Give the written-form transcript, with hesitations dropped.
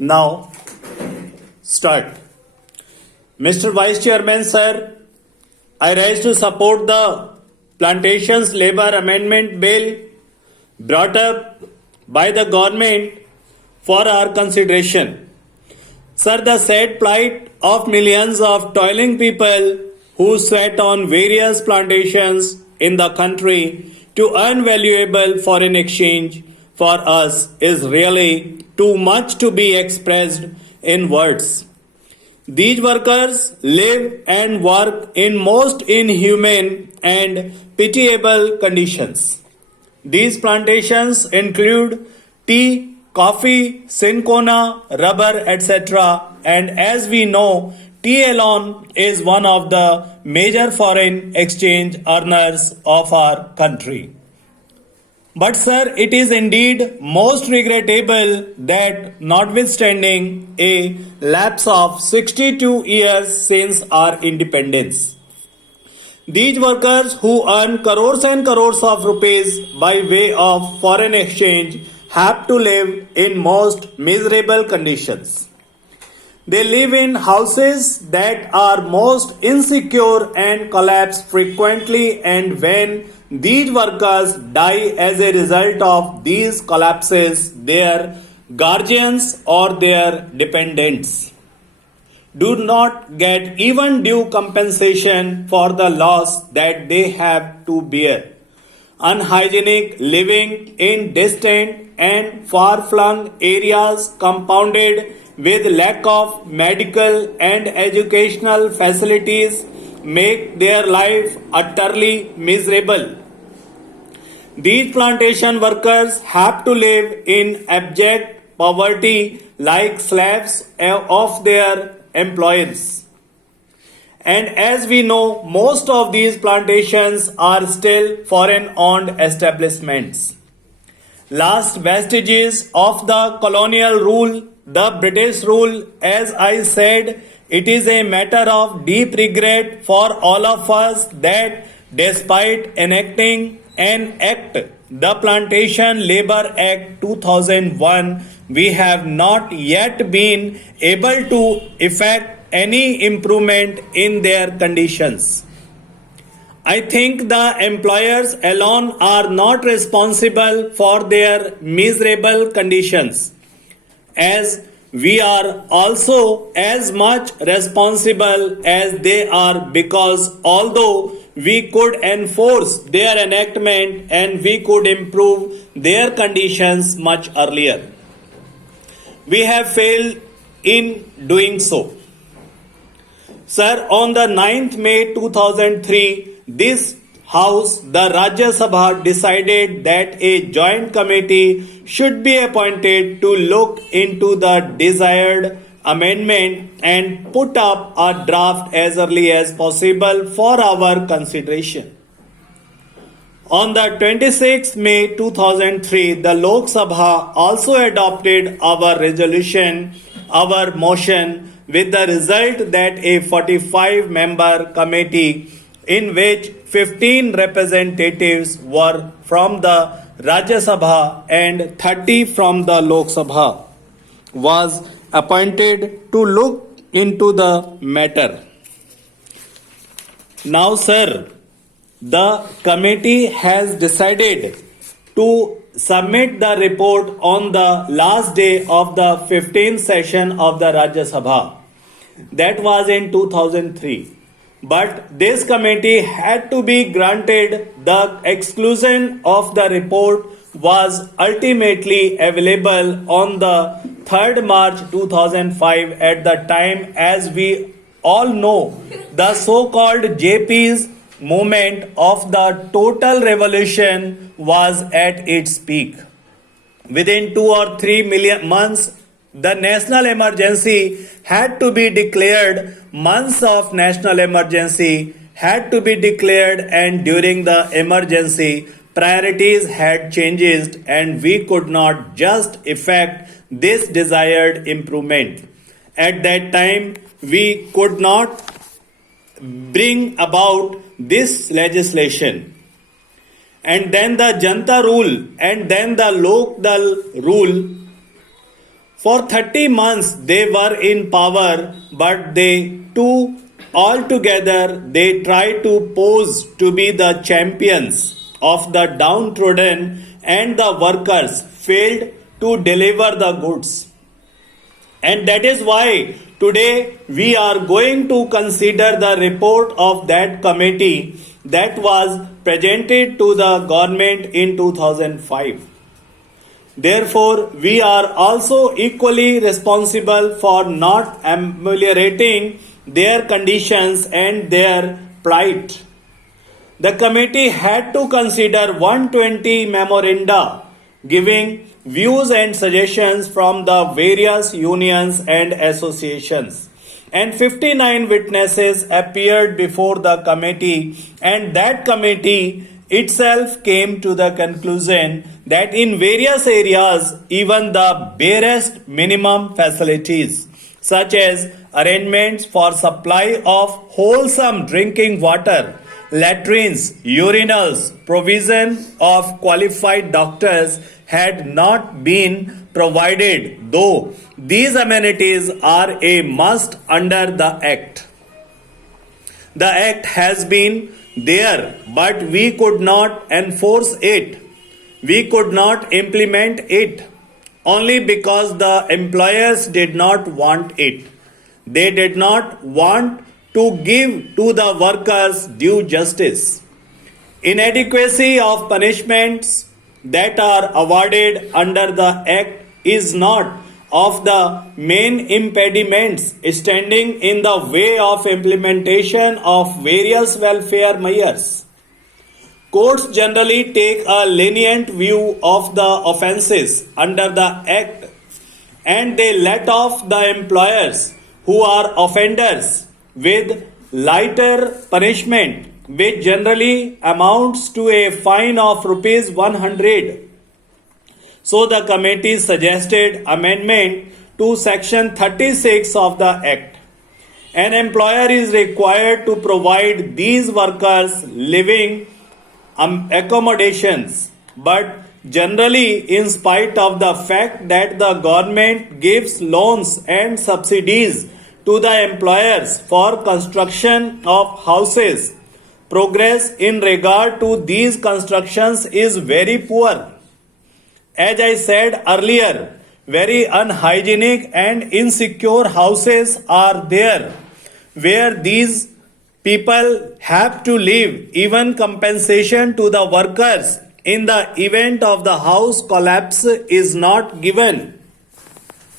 Now, start. Mr. Vice Chairman, sir, I rise to support the Plantations Labour Amendment Bill brought up by the government for our consideration. Sir, the sad plight of millions of toiling people who sweat on various plantations in the country to earn valuable foreign exchange for us is really too much to be expressed in words. These workers live and work in most inhumane and pitiable conditions. These plantations include tea, coffee, cinchona, rubber, etc. And as we know, tea alone is one of the major foreign exchange earners of our country. But sir, it is indeed most regrettable that notwithstanding a lapse of 62 years since our independence, these workers who earn crores and crores of rupees by way of foreign exchange have to live in most miserable conditions. They live in houses that are most insecure and collapse frequently, and when these workers die as a result of these collapses, their guardians or their dependents do not get even due compensation for the loss that they have to bear. Unhygienic living in distant and far-flung areas compounded with lack of medical and educational facilities make their life utterly miserable. These plantation workers have to live in abject poverty like slaves of their employers. And as we know, most of these plantations are still foreign-owned establishments. Last vestiges of the colonial rule, the British rule, as I said, it is a matter of deep regret for all of us that despite enacting an act, the Plantation Labour Act 2001, we have not yet been able to effect any improvement in their conditions. I think the employers alone are not responsible for their miserable conditions, as we are also as much responsible as they are, because although we could enforce their enactment and we could improve their conditions much earlier, we have failed in doing so. Sir, on the 9th May 2003, this House, the Rajya Sabha, decided that a joint committee should be appointed to look into the desired amendment and put up a draft as early as possible for our consideration. On the 26th May 2003, the Lok Sabha also adopted our resolution, our motion, with the result that a 45-member committee in which 15 representatives were from the Rajya Sabha and 30 from the Lok Sabha was appointed to look into the matter. Now, sir, the committee has decided to submit the report on the last day of the 15th session of the Rajya Sabha. That was in 2003. But this committee had to be granted the exclusion of the report was ultimately available on the 3rd March 2005 at the time, as we all know, the so-called JP's movement of the total revolution was at its peak. Within 2 or 3 months, the national emergency had to be declared. Months of national emergency had to be declared, and during the emergency, priorities had changed and we could not just effect this desired improvement. At that time, we could not bring about this legislation. And then the Janta rule and then the Lok Dal rule For 30 months they were in power, but they too altogether they tried to pose to be the champions of the downtrodden, and the workers failed to deliver the goods. And that is why today we are going to consider the report of that committee that was presented to the government in 2005. Therefore, we are also equally responsible for not ameliorating their conditions and their plight. The committee had to consider 120 memoranda giving views and suggestions from the various unions and associations. And 59 witnesses appeared before the committee, and that committee itself came to the conclusion that in various areas, even the barest minimum facilities, such as arrangements for supply of wholesome drinking water, latrines, urinals, provision of qualified doctors had not been provided, though these amenities are a must under the Act. The Act has been there, but we could not enforce it. We could not implement it only because the employers did not want it. They did not want to give to the workers due justice. Inadequacy of punishments that are awarded under the Act is not of the main impediments standing in the way of implementation of various welfare measures. Courts generally take a lenient view of the offences under the Act, and they let off the employers who are offenders with lighter punishment, which generally amounts to a fine of rupees 100. So the committee suggested amendment to section 36 of the Act. An employer is required to provide these workers living accommodations, but generally, in spite of the fact that the government gives loans and subsidies to the employers for construction of houses, progress in regard to these constructions is very poor. As I said earlier, very unhygienic and insecure houses are there where these people have to live. Even compensation to the workers in the event of the house collapse is not given.